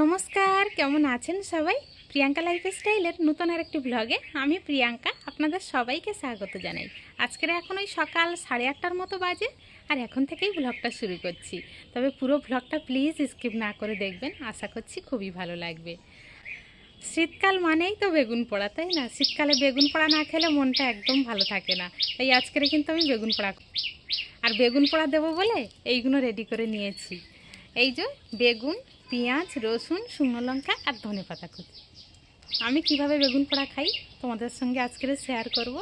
নমস্কার, কেমন আছেন সবাই? প্রিয়াঙ্কা লাইফ স্টাইলের নতুন আর একটি ব্লগে আমি প্রিয়াঙ্কা, আপনাদের সবাইকে স্বাগত জানাই। আজকের এখন ওই সকাল সাড়ে আটটার মতো বাজে আর এখন থেকেই ব্লগটা শুরু করছি। তবে পুরো ব্লগটা প্লিজ স্কিপ না করে দেখবেন, আশা করছি খুবই ভালো লাগবে। শীতকাল মানেই তো বেগুন পোড়া, তাই না? শীতকালে বেগুন পোড়া না খেলে মনটা একদম ভালো থাকে না। তাই আজকের কিন্তু আমি বেগুন পোড়া আর বেগুন পোড়া দেবো বলে এইগুলো রেডি করে নিয়েছি। এই যে বেগুন, পেঁয়াজ, রসুন, শুকনো লঙ্কা আর ধনে পাতা কুচি। আমি কীভাবে বেগুন পোড়া খাই তোমাদের সঙ্গে আজকে শেয়ার করব।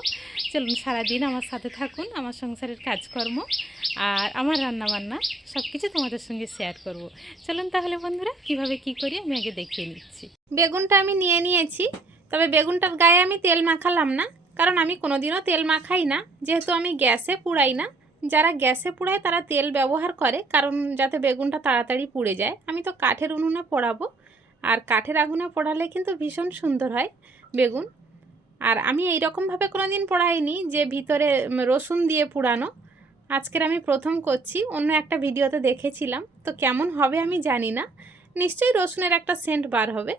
চলুন, সারাদিন আমার সাথে থাকুন, আমার সংসারের কাজকর্ম আর আমার রান্না বান্না সব কিছু তোমাদের সঙ্গে শেয়ার করব। চলুন তাহলে বন্ধুরা, কীভাবে কি করি আমি আগে দেখিয়ে নিচ্ছি। বেগুনটা আমি নিয়ে নিয়েছি, তবে বেগুনটার গায়ে আমি তেল মাখালাম না, কারণ আমি কোনোদিনও তেল মাখাই না, যেহেতু আমি গ্যাসে পুড়াই না। যারা গ্যাসে পোড়ায় তারা তেল ব্যবহার করে, কারণ যাতে বেগুনটা তাড়াতাড়ি পুড়ে যায়। আমি তো কাঠের উনুনে পোড়াবো, আর কাঠের আগুনে পোড়ালে কিন্তু ভীষণ সুন্দর হয় বেগুন। আর আমি এই রকমভাবে কোনো দিন পোড়াইনি যে ভিতরে রসুন দিয়ে পুড়ানো। আজকের আমি প্রথম করছি, অন্য একটা ভিডিওতে দেখেছিলাম। তো কেমন হবে আমি জানি না। নিশ্চয়ই রসুনের একটা সেন্ট বার হবে।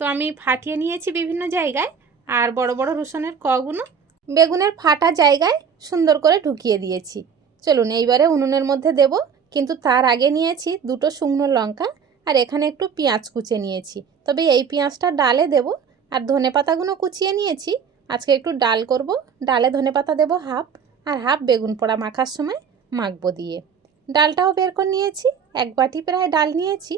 তো আমি ফাটিয়ে নিয়েছি বিভিন্ন জায়গায়, আর বড় বড় রসুনের কগুলো বেগুনের ফাটা জায়গায় সুন্দর করে ঢুকিয়ে দিয়েছি। চলুন এইবারে উনুনের মধ্যে দেব, কিন্তু তার আগে নিয়েছি দুটো শুকনো লঙ্কা আর এখানে একটু পেঁয়াজ কুচে নিয়েছি। তবে এই পেঁয়াজটা ডালে দেব আর ধনে পাতাগুলো কুচিয়ে নিয়েছি। আজকে একটু ডাল করব, ডালে ধনে পাতা দেবো হাফ আর হাফ বেগুন পোড়া মাখার সময় মাখবো দিয়ে। ডালটাও বের করে নিয়েছি, এক বাটি প্রায় ডাল নিয়েছি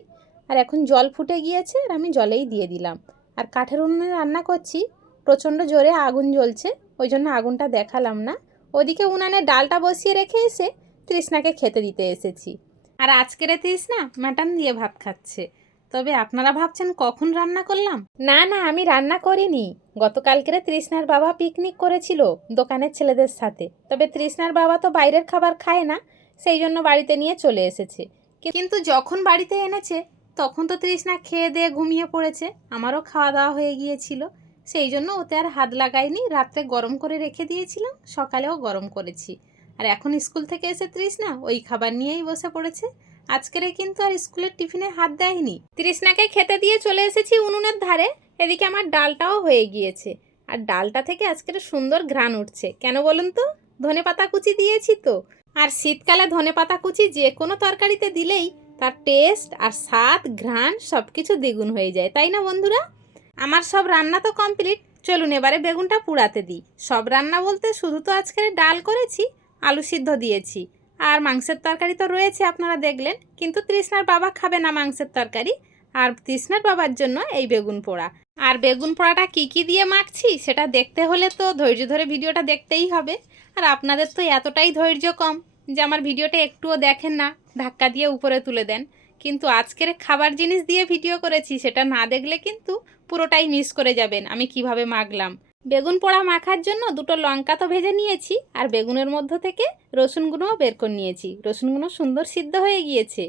আর এখন জল ফুটে গিয়েছে আর আমি জলেই দিয়ে দিলাম। আর কাঠের উনুনে রান্না করছি, প্রচণ্ড জোরে আগুন জ্বলছে, ওই জন্য আগুনটা দেখালাম না। ওদিকে উনানে ডালটা বসিয়ে রেখে এসে তৃষ্ণাকে খেতে দিতে এসেছি। আর আজকের তৃষ্ণা মাটন দিয়ে ভাত খাচ্ছে। তবে আপনারা ভাবছেন কখন রান্না করলাম? না না আমি রান্না করিনি। গতকালকের তৃষ্ণার বাবা পিকনিক করেছিল দোকানের ছেলেদের সাথে। তবে তৃষ্ণার বাবা তো বাইরের খাবার খায় না সেই জন্য বাড়িতে নিয়ে চলে এসেছে। কিন্তু যখন বাড়িতে এনেছে তখন তো তৃষ্ণা খেয়ে দিয়ে ঘুমিয়ে পড়েছে। আমারও খাওয়া দাওয়া হয়ে গিয়েছিল। সেই জন্য ওতে আর হাত লাগাইনি। রাত্রে গরম করে রেখে দিয়েছিলাম, সকালেও গরম করেছি। আর এখন স্কুল থেকে এসে তৃষ্ণা ওই খাবার নিয়েই বসে পড়েছে। আজকের কিন্তু আর স্কুলের টিফিনে হাত দেয়নি। তৃষ্ণাকে খেতে দিয়ে চলে এসেছি উনুনের ধারে। এদিকে আমার ডালটাও হয়ে গিয়েছে। আর ডালটা থেকে আজকের সুন্দর ঘ্রাণ উঠছে। কেন বলুন তো? ধনে পাতা কুচি দিয়েছি তো। আর শীতকালে ধনে পাতা কুচি যে কোনো তরকারিতে দিলেই তার টেস্ট আর স্বাদ, ঘ্রাণ সব কিছু দ্বিগুণ হয়ে যায়। তাই না বন্ধুরা? আমার সব রান্না তো কমপ্লিট। চলুন এবারে বেগুনটা পুড়াতে দিই। সব রান্না বলতে শুধু তো আজকের ডাল করেছি, আলু সিদ্ধ দিয়েছি। আর মাংসের তরকারি তো রয়েছে আপনারা দেখলেন, কিন্তু তৃষ্ণার বাবা খাবে না মাংসের তরকারি। আর তৃষ্ণার বাবার জন্য এই বেগুন পোড়া। আর বেগুন পোড়াটা কী কী দিয়ে মাখছি সেটা দেখতে হলে তো ধৈর্য ধরে ভিডিওটা দেখতেই হবে। আর আপনাদের তো এতটাই ধৈর্য কম যে আমার ভিডিওটা একটুও দেখেন না, ধাক্কা দিয়ে উপরে তুলে দেন। কিন্তু আজকের খাবার জিনিস দিয়ে ভিডিও করেছি, সেটা না দেখলে কিন্তু পুরোটাই মিস করে যাবেন, আমি কীভাবে মাখলাম। বেগুন পোড়া মাখার জন্য দুটো লঙ্কা তো ভেজে নিয়েছি, আর বেগুনের মধ্য থেকে রসুনগুলোও বের করে নিয়েছি। রসুনগুলো সুন্দর সিদ্ধ হয়ে গিয়েছে।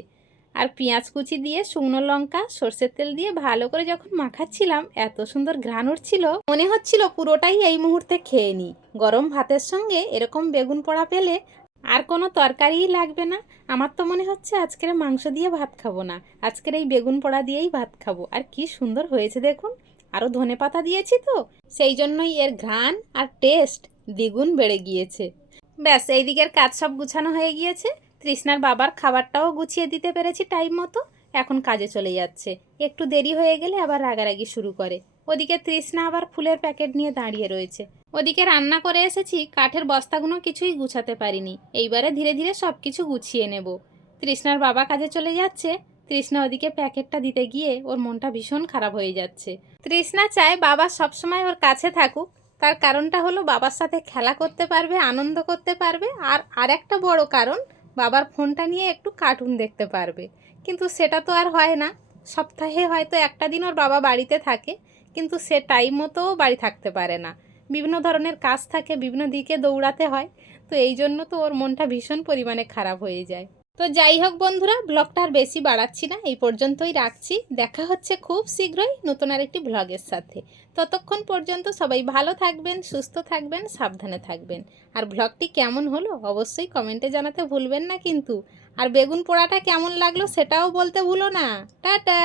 আর পেঁয়াজ কুচি দিয়ে শুকনো লঙ্কা, সর্ষের তেল দিয়ে ভালো করে যখন মাখাচ্ছিলাম, এত সুন্দর ঘ্রাণ উঠছিল। মনে হচ্ছিল পুরোটাই এই মুহূর্তে খেয়ে নিই গরম ভাতের সঙ্গে এরকম বেগুন পোড়া পেলে আর কোনো তরকারিই লাগবে না। আমার তো মনে হচ্ছে আজকের মাংস দিয়ে ভাত খাব না। আজকের এই বেগুন পোড়া দিয়েই ভাত খাব। আর কি সুন্দর হয়েছে দেখুন। আরও ধনে পাতা দিয়েছি তো। সেই জন্যই এর ঘ্রাণ আর টেস্ট দ্বিগুণ বেড়ে গিয়েছে। ব্যাস এই দিকের কাজ সব গুছানো হয়ে গিয়েছে। তৃষ্ণার বাবার খাবারটাও গুছিয়ে দিতে পেরেছি টাইম মতো। এখন কাজে চলে যাচ্ছে। একটু দেরি হয়ে গেলে আবার রাগারাগি শুরু করে। ওদিকে তৃষ্ণা আবার ফুলের প্যাকেট নিয়ে দাঁড়িয়ে রয়েছে। ওদিকে রান্না করে এসেছি, কাঠের বস্তাগুলো কিছুই গুছাতে পারিনি। এইবারে ধীরে ধীরে সব কিছু গুছিয়ে নেব। তৃষ্ণার বাবা কাজে চলে যাচ্ছে। তৃষ্ণা ওদিকে প্যাকেটটা দিতে গিয়ে ওর মনটা ভীষণ খারাপ হয়ে যাচ্ছে। তৃষ্ণা চায় বাবা সবসময় ওর কাছে থাকুক। তার কারণটা হলো বাবার সাথে খেলা করতে পারবে, আনন্দ করতে পারবে আর আরেকটা বড় কারণ, বাবার ফোনটা নিয়ে একটু কার্টুন দেখতে পারবে। কিন্তু সেটা তো আর হয় না। সপ্তাহে হয়তো একটা দিন ওর বাবা বাড়িতে থাকে, কিন্তু সে টাইম মতোও বাড়ি থাকতে পারে না। বিভিন্ন ধরনের কাজ থাকে, বিভিন্ন দিকে দৌড়াতে হয়। তো এই জন্য তো ওর মনটা ভীষণ পরিমাণে খারাপ হয়ে যায়। তো যাই হোক বন্ধুরা ব্লগটা আর বেশি বাড়াচ্ছি না, এই পর্যন্তই রাখছি। দেখা হচ্ছে খুব শীঘ্রই নতুন আরেকটি ব্লগের সাথে। ততক্ষণ পর্যন্ত সবাই ভালো থাকবেন, সুস্থ থাকবেন, সাবধানে থাকবেন। আর ব্লগটি কেমন হলো অবশ্যই কমেন্টে জানাতে ভুলবেন না কিন্তু। আর বেগুন পোড়াটা কেমন লাগল সেটাও বলতে ভুলো না। টাটা!